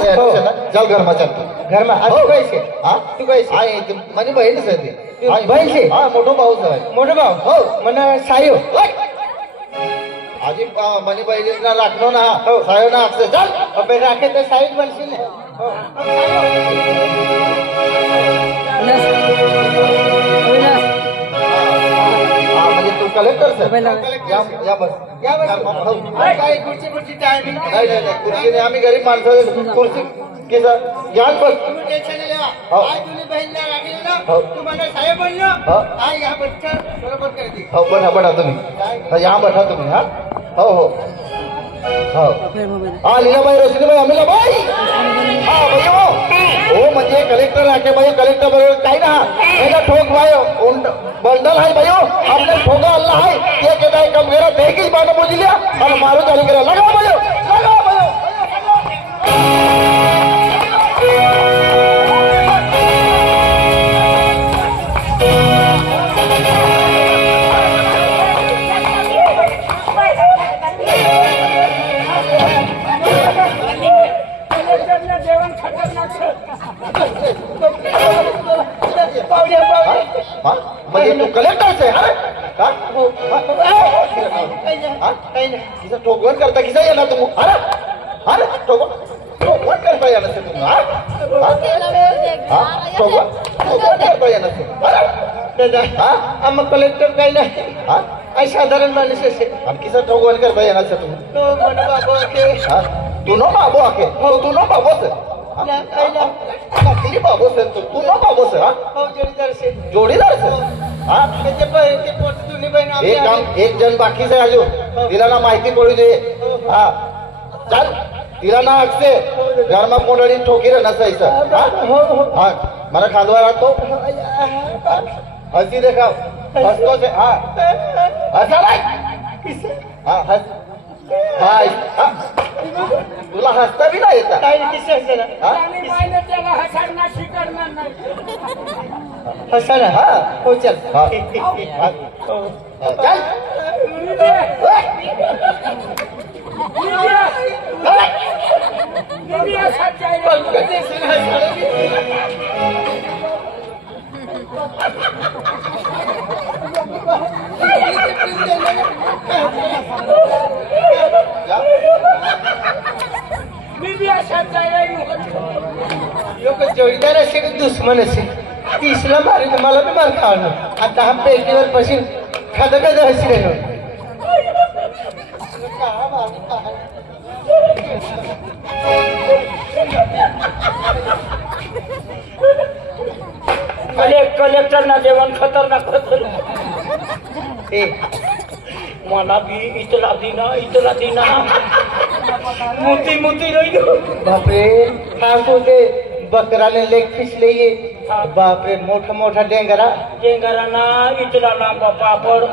चल घर में चल घर में तू कैसे तू कैसे माझी बहीणच आहे ती बहीण से हा मोठो भाऊच आहे मोठो भाऊ हो मन सायो आजी माझी बहिणीला लागलो ना सायो ना असं चल अबे राखे तर साईड बनशील म्हणजे तू कलेक्टर सर या बस काय खुर्ची टाइम नाही खुर्ची आम्ही गरीब माणसं खुर्ची की सर या बस तुम्ही टेन्शन नाही लेवा काय तुम्ही बहीणला राखली ना तुम्हाला साहेब बनलो काय या बच्चा बरोबर करते हो बठा तुम्ही या बठा तुम्ही हा हो हो हो हा लीलाबाई रोशनीबाई अमिलाबाई हा भैया हो म्हणजे कलेक्टर राखे भाई कलेक्टर बरोबर काही ना याचा ठोक भाई बंडल आहे भाई आपले ठोका अल्लाह आहे ते के काय कम गेला देखील बाण बोलिया आणि मारू चालू करा लगा भाई लगा भाई म्हणजे तू कलेक्टरच आहे किसा ठोकवण करता किसा येणार तुम्ही अरे ठोकवण करता येणार तुम्ही ठोकवण करता येणार आम्हा कलेक्टर काही नाही साधारण माणूस असे किसा ठोकवण करता येणार तुम्ही तू नो बाबू आखे तू नो बाबू सर नकली बाबू सर तू नो बाबू सर जोडीदार सर एक जण बाकीच आहे अजून तिला ना माहिती पडू दे हा चल तिला ना अक्षे घरमा कोंडळी ठोकी रे नसायचं हा मला खांदवा राहतो हसी देखाव हसतो से हा हसा हा हस हा तुला हसता बी नाही येत हसा ना हा हो चल चल जोडीदार असेल दुश्मन असेल तिसला मारे मला बी मार खावलं आता हा पेटीवर बसून खाद हसी राहिलो कलेक्टर ना जेवण खतरनाक मला बी इतला दिना मोती राहिलो बापरे खास होते बकराने लेग फिसले ये बापरे मोठा डेंगरा ना इतला लांबा पापड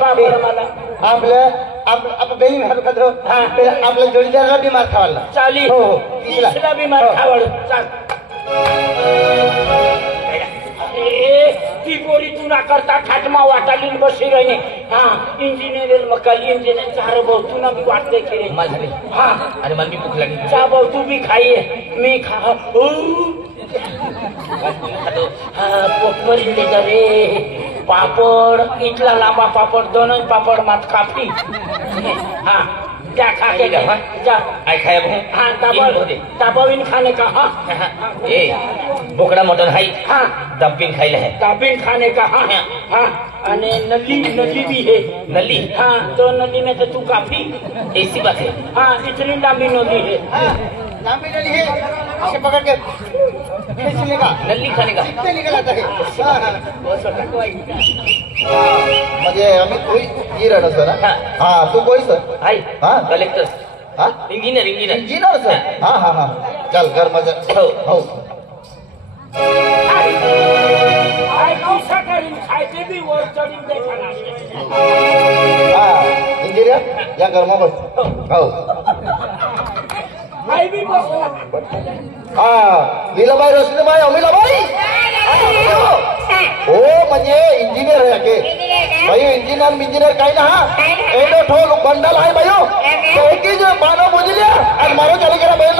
पापड मला आपलं बेली मार खातो आपल्या जोडीदाराला बीमार खावाला चाली हो तिसरा बीमार खावड चाल ती पोरी तुला करता खाटमा वाटाली बसी रही हा इंजिनियर मकाल इंजिनियर चार भाऊ तुला भी वाटते की रे माझी हा आणि मला भूक लागली चा भाऊ तू भी खाइए मी खा हा पोटभर ले जा रे पापड इतला लांबा पापड दोनच पापड मात कापी हा जा खा के जा आई खाया हाँ ताबाविन खाने का हाँ ए बोकड़ा मटन हाई हाँ डम्पिंग खाई है डम्पिंग खाने का हाँ हाँ अने नली भी है नली हाँ तो नली में तो तू काफी ऐसी बात है हाँ इतनी लंबी नली है लंबी नली है इसे पकड़ के खींचने का नली खाने का कितने निकल आता है म्हणजे आम्ही तू राहणार सर हा तू कोई सर हाय हा कलेक्टर हा इंजिनियर सर हा चल घर मजा हो इंजिनियर या घरमा बस हो हा लीलाबाई रोशनीबाई अमिलाबाई हो म्हणजे इंजिनियर आहे के भाई इंजिनियर काही ना एवढं ठोल बंडल आहे भाई जो बाणं मोजल्या आणि मारो चालू करा बैल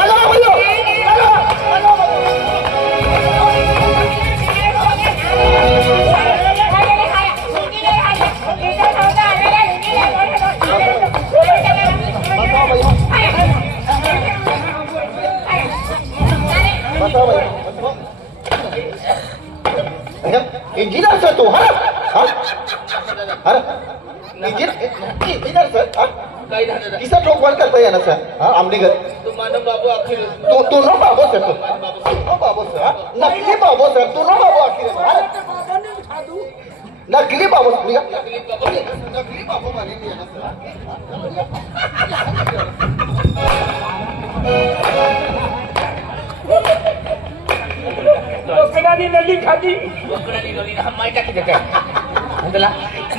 माहिती आहे किसा ठोकवान करता येणार सर हा आमने घर तू मानव बाबू अखिल तू ना बाबो सर तू बाबो सर नकली बाबो सर तू ना बाबो आखिर नकली बाबो नकली बाबो माने बोकडानी नली खाती बोकडानी नली ना माहिती आहे काय म्हणला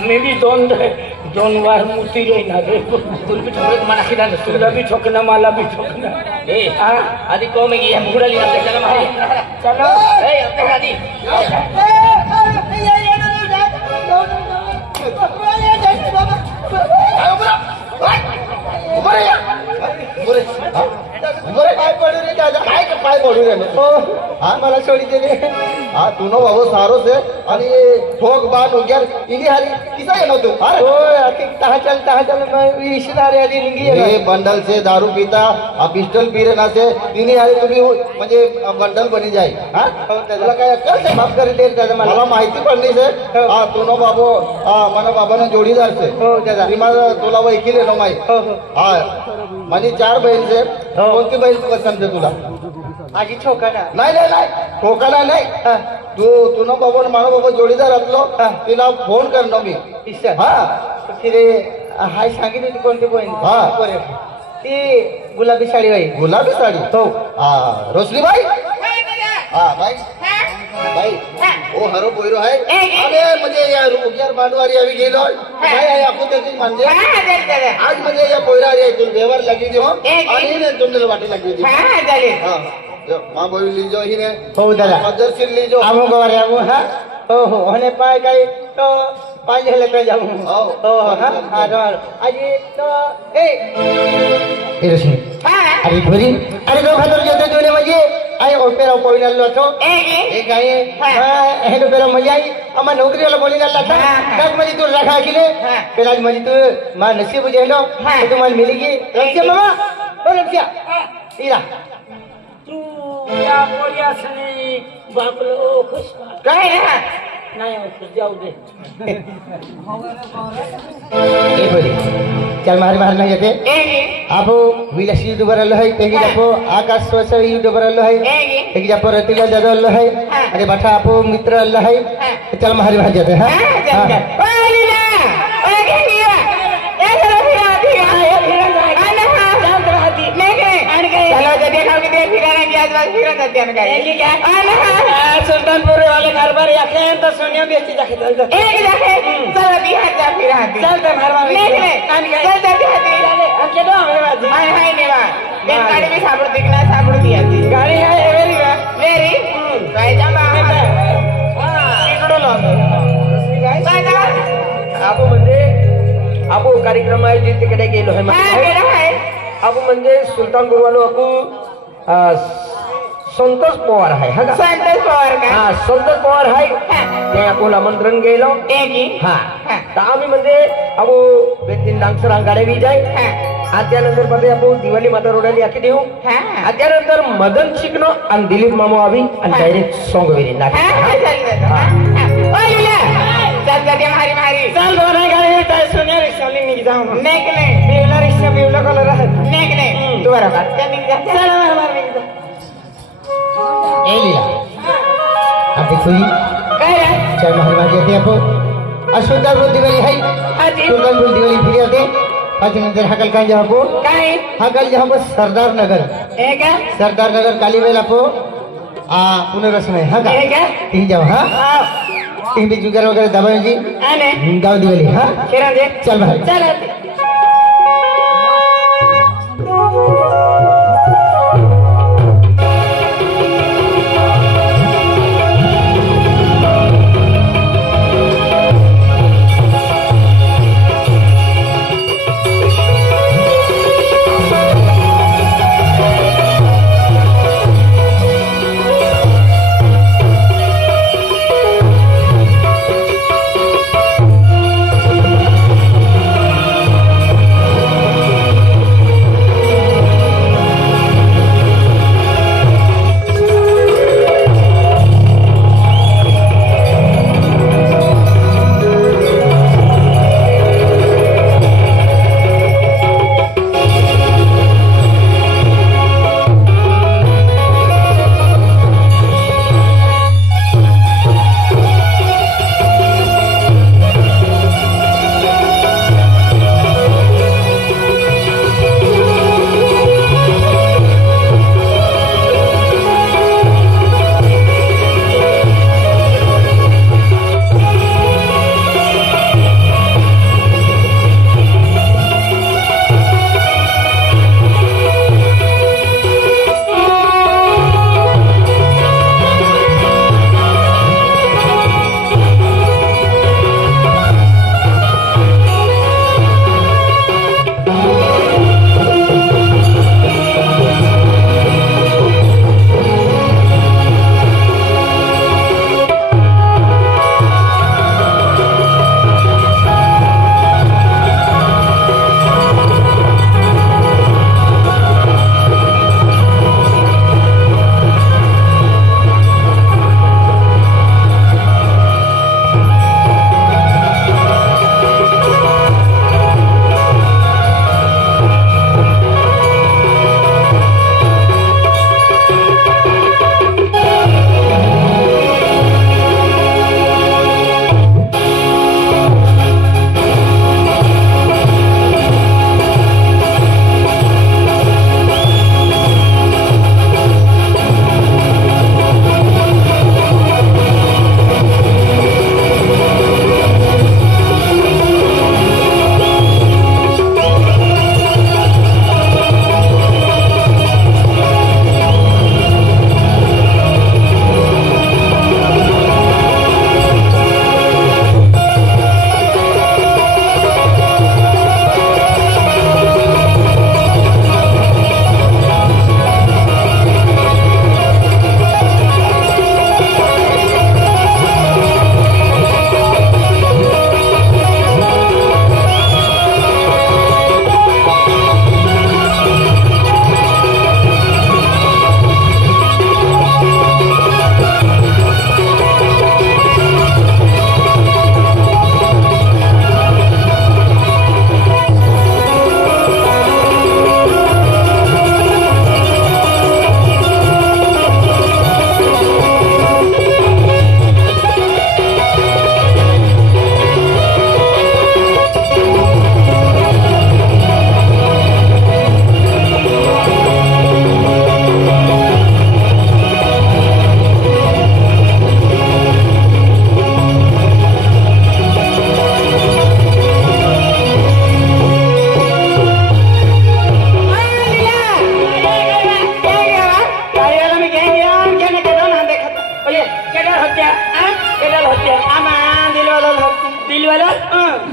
मी बी दोन वार मुती रोई ना रे तुला बी ठोकत मला खिदा नसतो तुला बी ठोकना मला बी ठोकना ए आधी को में गया मुगडाली आपल्या चला मारे चलो ए आपल्या आधी काय पडू रे दादा काय पाय पडू रे हा मला सोडी दे रे हा तू नो बाबो सारो से आणि ठोक बात हो गया इनी हारी किसा येनो तू अरे ओ आखिर तहा चल मैं इशनारे आधी रिंगी है ये बंडल से दारू पीता आ पिस्टल पी रे ना से इनी हारी तुम्ही म्हणजे बंडल बनी जाई हा तुला काय अक्कल से माफ कर दे दादा मला माहिती पडली से हा तू नो बाबो हा मना बाबाना जोडीदार से हो दादा मी माझा तुला वैकील आहे ना माहिती हो हो हा माझी 4 बहीण से कोणती बहीण पसंत आहे तुला आजी ठोकाना नाही नाही नाही ठोकाला नाही तू ना बाबा मानो बाबा जोडीदार असलो तिला फोन करणार मी ईशा हा फिर हाय सांगितली ती कोणती बहीण हा. ती गुलाबी साडी बाई गुलाबी साडी हो हा रोशनी बाई हा बाई बाई ओ हरो पोयरो आहे अरे म्हणजे या रुपयार बांधवारी आम्ही गेलो काय आहे आपण त्याची म्हणजे आज म्हणजे या पोयरारी आहे तुला व्यवहार लागली दे हो आणि ने तुमने वाटी लागली दे हा मां बोली लीजो ही ने हो दादा मदरसीर लीजो आमो गवारे आमो हा हो हो आणि पाय काय तो पाय झाले काय जाऊ हो हो हा आजी तो ए रोशनी अरे भरी अरे दो खातर जेते जोने म्हणजे आई ओपेरा पोइनालो तो ए गाय हे तो पेरा मजा आई अम्मा नौकरी वाला बोलिनाला था काक म्हणजे तू राखा किले पेला म्हणजे तू मा नसीब जेलो तू मला मिलेगी रमसिया मामा ओ रमसिया इरा तू या पोरियासनी बापलो खुश काय नाही खुश जाऊ दे ए बोली चल मारे मार नाही येते आप विलासी युट्यूबर आलो है तेगी जापो आकाश स्वच्छ युट्यूबर आलो है तेगी जापो रतिला दादा आलो है अरे बाठा आप मित्र आलो है चल मारे मार जाते हां सुल्तानपुर वाले घर पर रखे तो सोनिया बेची जाके चल एक जाके चल बिहार जा फिर आते चल तो घर में चल जा बिहार के दो हमें बाजी हाय हाय नेवा एक गाड़ी में साबड़ दिखला साबड़ दिया थी गाड़ी है वेरी भाई जा हां इकडो लो आपण म्हणजे आपण कार्यक्रम आयोजित तिकडे गेलो आहे आपण म्हणजे सुलतानपूर वालो आपण संतोष पवार आहे हा का संतोष पवार का हा संतोष पवार आहे ते आपण आमंत्रण गेलो हा तर आम्ही म्हणजे अबो 2-3 डान्सर गाड्या बी जाय आणि त्यानंतर मध्ये आपण दिवाळी माता रोडाली आखी देऊ आणि त्यानंतर मदन शिकनो आणि दिलीप मामो आवी आणि डायरेक्ट सॉन्ग वेरी नाच चल गड्या मारी मारी चल दोन गाडी येताय सोन्या रिक्षा निघ जाऊ नेक नाही बेवला रिक्षा बेवला कलर राहत नेक नाही तू बरोबर त्या निघ जा चल मार निघ जा ए लीला अब देखो जी काय रे चल मारी मारी येते आपण अशोकदार दिवाळी है अशोकदार दिवाळी फिर आते नंतर हकल काय जा आपो काय हकल जा आपो सरदार नगर ए का सरदार नगर कालीवेल आपो पुनर्वसन है हा का ए का ठीक जाओ हां टीवी जुगार वगैरह दबाएं जी आने गाँव दिवाली हाँ चल भाई चल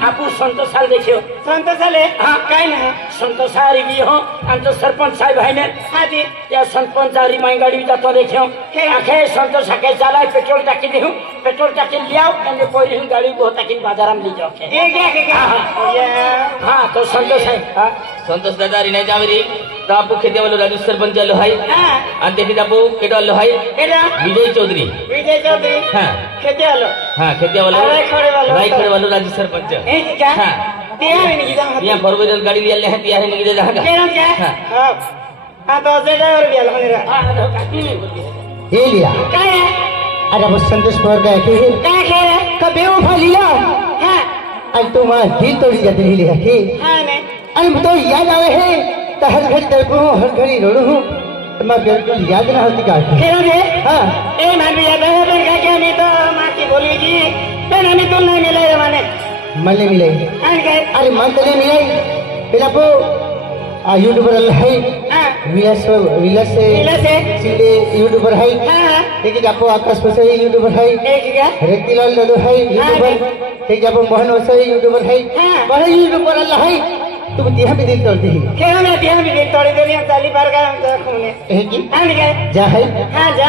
आपू संतोष साल देखियो संतोष झाले हाँ काय नाही संतोष सारी भी हो आमचं सरपंच साहेब आहे ना हा ती त्या सरपंच सारी माई गाडी जातो देखियो आखे संतोष आखे चालाय पेट्रोल टाकी देऊ पेट्रोल टाकी लियाओ आणि पहिली गाडी बहुत टाकी बाजारात ली जाओ ए क्या हाँ तो संतोष है हाँ संतोष दादा री नाही जावरी तो आपू खेते वालो राजू सरपंच आलो हाय हाँ आणि तेथे आपू केटो आलो हाय एरा विजय चौधरी विजय चौधरी हाँ खेते आलो हाँ खेते वालो रायखड वालो राजू सरपंच ए क्या हाँ ते आहे निघी जाऊ यहाँ फोर गाड़ी लिया है तिया है निकले जाएगा केरम क्या हाँ। हाँ हाँ तो से ड्राइवर भी आलो मेरा ये लिया काय है अरे वो संतोष पवार का है काय खेळ आहे का बेवफा लिया हाँ आणि तो मां दिल तोड़ी जाते ही लिया के हाँ ने आणि तो याद आवे है तो हर घड़ी तड़पू हूँ हर घड़ी रोड़ू हूँ तो मैं बिल्कुल याद ना होती काट केरम रे हाँ ए मान भी याद है पण काय मी तो माँ की बोली जी पण आम्ही तुला नाही मिळाले माने मल्ले मिले आणि काय अरे मन तले मिले बिना पो यूट्यूबर है हाँ विलास विलास विलास है। सिले यूट्यूबर है हाँ ठीक है आपको आकाश पसे यूट्यूबर है एक क्या रेतीलाल दादू है यूट्यूबर ठीक है आपको मोहन वसे यूट्यूबर है हाँ। बड़ा यूट्यूबर अल्लाह है तुम तिहा भी दिल तोड़ती ही केरम ने दिया भी थोड़ी देर में चाली बार का खूने है की आणि काय जा है हाँ जा